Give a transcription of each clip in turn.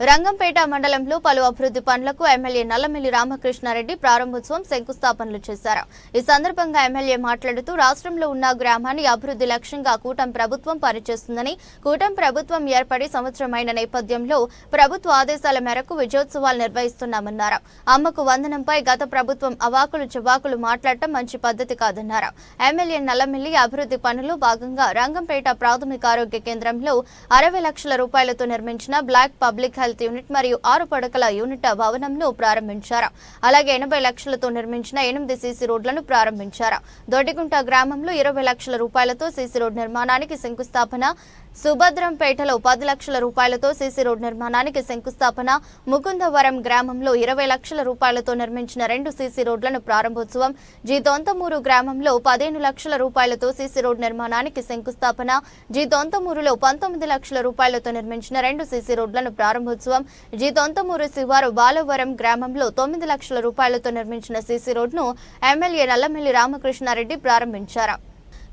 రంగంపేట మండలంలో పలు అభివృద్ధి పనులకు ఎమ్మెల్యే నల్లమిల్లి రామకృష్ణారెడ్డి ప్రారంభోత్సవం శంకుస్థాపనలు చేశారు. ఈ సందర్భంగా ఎమ్మెల్యే మాట్లాడుతూ రాష్ట్రంలో ఉన్న గ్రామాన్ని అభివృద్ధి లక్ష్యంగా కూటమి ప్రభుత్వం పనిచేస్తుందని, కూటమి ప్రభుత్వం ఏర్పడి సంవత్సరమైన నేపథ్యంలో ప్రభుత్వ ఆదేశాల మేరకు విజయోత్సవాలు నిర్వహిస్తున్నామన్నారు. అమ్మకు వందనంపై గత ప్రభుత్వం అవాకులు చవాకులు మాట్లాడటం మంచి పద్ధతి కాదన్నారు. ఎమ్మెల్యే నల్లమిల్లి అభివృద్ధి పనులు భాగంగా రంగంపేట ప్రాథమిక ఆరోగ్య కేంద్రంలో 60 లక్షల రూపాయలతో నిర్మించిన బ్లాక్ పబ్లిక్ హెల్త్ యూనిట్ మరియు 6 పడకల యూనిట్ భవనంను ప్రారంభించారు. అలాగే 80 లక్షలతో నిర్మించిన 8 సీసీ రోడ్లను ప్రారంభించారు. దొడ్డిగుంట గ్రామంలో 20 లక్షల రూపాయలతో సీసీ రోడ్ నిర్మాణానికి శంకుస్థాపన, సుభద్రంపేటలో 10 లక్షల రూపాయలతో సీసీ రోడ్ నిర్మాణానికి శంకుస్థాపన, ముకుందవరం గ్రామంలో 20 లక్షల రూపాయలతో నిర్మించిన 2 సీసీ రోడ్లను ప్రారంభోత్సవం, జీతొంతమూరు గ్రామంలో 15 లక్షల రూపాయలతో సీసీ రోడ్ నిర్మాణానికి శంకుస్థాపన, జీతొంతమూరులో 19 లక్షల రూపాయలతో నిర్మించిన 2 సీసీ రోడ్లను ప్రారంభోత్సవం, జీతొంతమూరు శివారు బాలవరం గ్రామంలో 9 లక్షల రూపాయలతో నిర్మించిన సీసీ రోడ్ను ఎమ్మెల్యే నల్లమిల్లి రామకృష్ణారెడ్డి ప్రారంభించారు.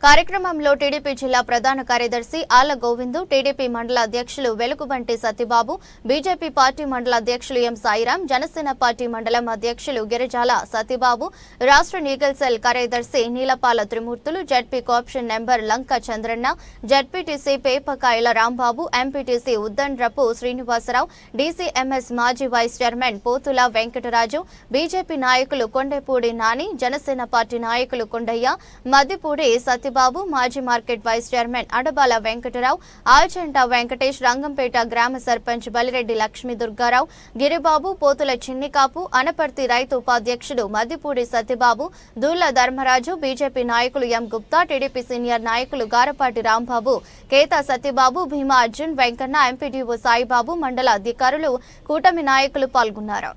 కార్యక్రమంలో టీడీపీ జిల్లా ప్రధాన కార్యదర్శి ఆళ్ల గోవిందు, టీడీపీ మండల అధ్యక్షులు వెలుగుబంటి సత్యబాబు, బీజేపీ పార్టీ మండల అధ్యక్షులు ఎం సాయిరాం, జనసేన పార్టీ మండలం అధ్యక్షులు గిరిజాల సత్యబాబు, రాష్ట్ర లీగల్ సెల్ కార్యదర్శి Neelapala Trimurthulu, ZP cooption member Lanka Chandranna, ZPTC Pepakayala Rambabu, MPTC Uddandrapu Srinivasarao, DCMS మాజీ vice chairman Pothula Venkataraju, BJP నాయకులు కొండెపూడి నాని, జనసేన పార్టీ నాయకులు కొండయ్య, మద్దిపూడి సత్య బాబు, మాజీ market vice chairman Adabala Venkatarao, Alchanta Venkatesh, Rangampeta గ్రామ సర్పంచ్ బలిరెడ్డి లక్ష్మీ దుర్గారావు, గిరిబాబు, పోతుల చిన్నికాపు, అనపర్తి రైతు ఉపాధ్యక్షుడు మద్దిపూడి సత్యబాబు, దూళ్ల ధర్మరాజు, బీజేపీ నాయకులు ఎం గుప్తా, టీడీపీ సీనియర్ నాయకులు గారపాటి రాంబాబు, కేతా సత్యబాబు, భీమా అర్జున్, వెంకన్న, ఎంపీడీఓ సాయిబాబు, మండల అధికారులు, కూటమి నాయకులు పాల్గొన్నారు.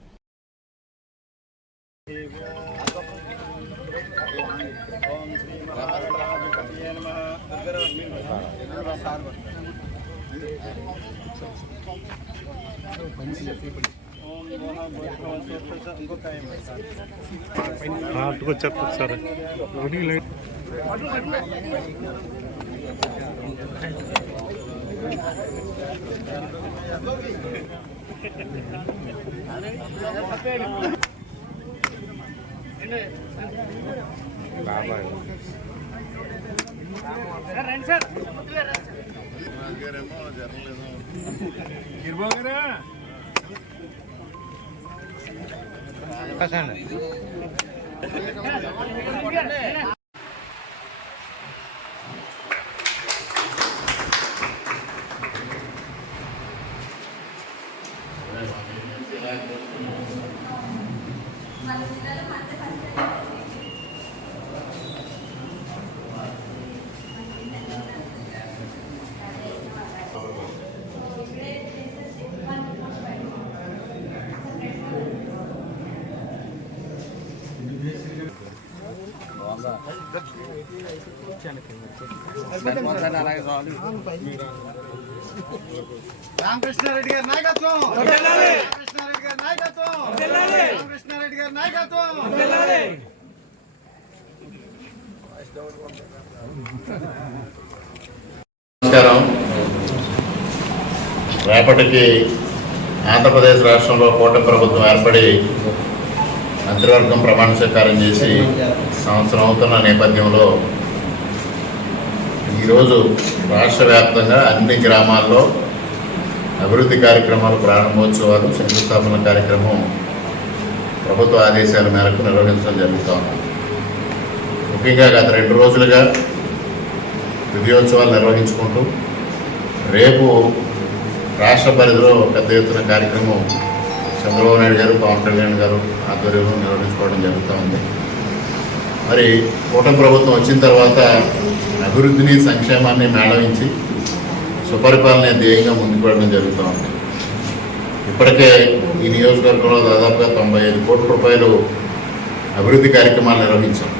రామకృష్ణారెడ్డి గారి నాయకత్వం, రామకృష్ణారెడ్డి గారి నాయకత్వం, రామకృష్ణారెడ్డి గారి నాయకత్వం. నమస్కారం. రేపటికి ఆంధ్రప్రదేశ్ రాష్ట్రంలో కూటమి ప్రభుత్వం ఏర్పడి మంత్రివర్గం ప్రమాణ స్వీకారం చేసి సంవత్సరం అవుతున్న నేపథ్యంలో ఈరోజు రాష్ట్ర వ్యాప్తంగా అన్ని గ్రామాల్లో అభివృద్ధి కార్యక్రమాలు ప్రారంభోత్సవాలు, శంకుస్థాపన కార్యక్రమం ప్రభుత్వ ఆదేశాల మేరకు నిర్వహించడం జరుగుతూ ఉంది. ముఖ్యంగా గత 2 రోజులుగా విజయోత్సవాలు నిర్వహించుకుంటూ రేపు రాష్ట్ర పరిధిలో పెద్ద ఎత్తున కార్యక్రమం చంద్రబాబు నాయుడు గారు, పవన్ కళ్యాణ్ గారు ఆధ్వర్యంలో నిర్వహించుకోవడం జరుగుతూ ఉంది. మరి కూటమి ప్రభుత్వం వచ్చిన తర్వాత అభివృద్ధిని, సంక్షేమాన్ని మేళవించి సుపరిపాలన ధ్యేయంగా ముందుకు వెళ్ళడం జరుగుతూ ఉంది. ఇప్పటికే ఈ నియోజకవర్గంలో దాదాపుగా 95 కోట్ల రూపాయలు అభివృద్ధి కార్యక్రమాలు నిర్వహించాం.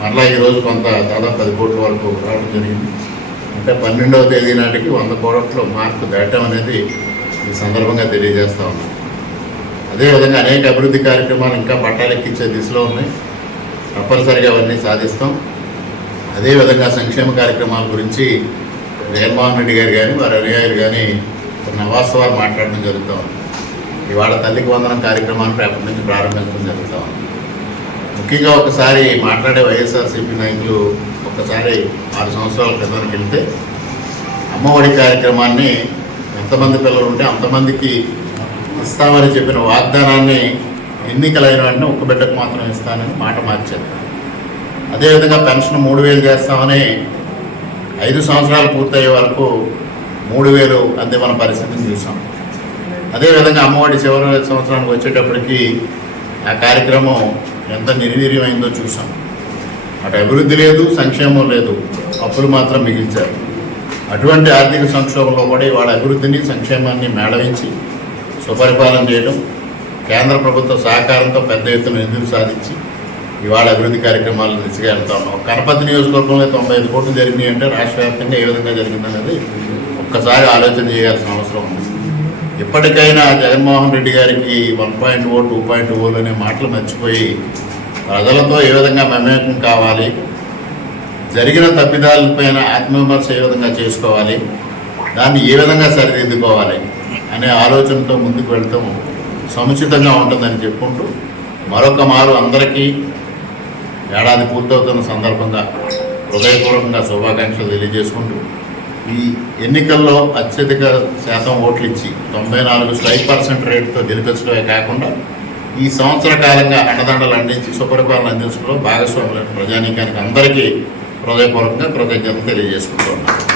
మరలా ఈరోజు కొంత దాదాపు 10 కోట్ల వరకు రావడం జరిగింది. అంటే 12వ తేదీ నాటికి 100 కోట్ల మార్కు దాటం అనేది ఈ సందర్భంగా తెలియజేస్తూ ఉన్నాం. అదేవిధంగా అనేక అభివృద్ధి కార్యక్రమాలు ఇంకా పట్టాలెక్కించే దిశలో ఉన్నాయి. తప్పనిసరిగా అవన్నీ సాధిస్తాం. అదేవిధంగా సంక్షేమ కార్యక్రమాల గురించి జగన్మోహన్ రెడ్డి గారు కానీ, వారి అనుయాయులు కానీ కొన్ని నవాస్తవాలు మాట్లాడడం జరుగుతూ ఉంది. ఇవాళ తల్లికి వందనం కార్యక్రమాన్ని రేపటి నుంచి ప్రారంభించడం జరుగుతూ ఉంది. ముఖ్యంగా ఒకసారి మాట్లాడే వైఎస్ఆర్సీపీ నాయకులు ఒక్కసారి 6 సంవత్సరాల క్రితానికి వెళ్తే అమ్మఒడి కార్యక్రమాన్ని ఎంతమంది పిల్లలు ఉంటే అంతమందికి ఇస్తామని చెప్పిన వాగ్దానాన్ని ఎన్నికలైన వెంటనే ఒక్క బిడ్డకు మాత్రం ఇస్తానని మాట మార్చారు. అదేవిధంగా పెన్షన్ 3000 చేస్తామని 5 సంవత్సరాలు పూర్తయ్యే వరకు 3000 అందిమన్న పరిస్థితిని చూసాం. అదేవిధంగా అమ్మఒడి చివరి సంవత్సరానికి వచ్చేటప్పటికి ఆ కార్యక్రమం ఎంత నిర్వీర్యమైందో చూసాం. అటు అభివృద్ధి లేదు, సంక్షేమం లేదు, అప్పులు మాత్రం మిగిల్చారు. అటువంటి ఆర్థిక సంక్షోభంలో కూడా ఇవాళ అభివృద్ధిని సంక్షేమాన్ని మేళవించి సుపరిపాలన చేయడం, కేంద్ర ప్రభుత్వ సహకారంతో పెద్ద ఎత్తున నిధులు సాధించి ఇవాళ అభివృద్ధి కార్యక్రమాలను దిశగా వెళ్తా ఉన్నాం. కనపర్తి నియోజకవర్గంలో 95 కోట్లు జరిగినాయి అంటే రాష్ట్ర వ్యాప్తంగా ఏ విధంగా జరిగిందనేది ఒక్కసారి ఆలోచన చేయాల్సిన అవసరం ఉంది. ఇప్పటికైనా జగన్మోహన్ రెడ్డి గారికి 1.0, 2.0 అనే మాటలు మర్చిపోయి ప్రజలతో ఏ విధంగా మమేకం కావాలి, జరిగిన తప్పిదాలపైన ఆత్మవిమర్శ ఏ విధంగా చేసుకోవాలి, దాన్ని ఏ విధంగా సరిదిద్దుకోవాలి అనే ఆలోచనతో ముందుకు వెళ్తాం సముచితంగా ఉంటుందని చెప్పుకుంటూ మరొక మారు అందరికీ ఏడాది పూర్తవుతున్న సందర్భంగా హృదయపూర్వకంగా శుభాకాంక్షలు తెలియజేసుకుంటూ ఈ ఎన్నికల్లో అత్యధిక శాతం ఓట్లు ఇచ్చి 94% రేటుతో గెలిపించడమే కాకుండా ఈ సంవత్సర కాలంగా అండదండలు అందించి సుపరిపాలన అందించడంలో భాగస్వాములైన ప్రజానీకానికి అందరికీ హృదయపూర్వకంగా కృతజ్ఞతలు తెలియజేసుకుంటూ ఉన్నాను.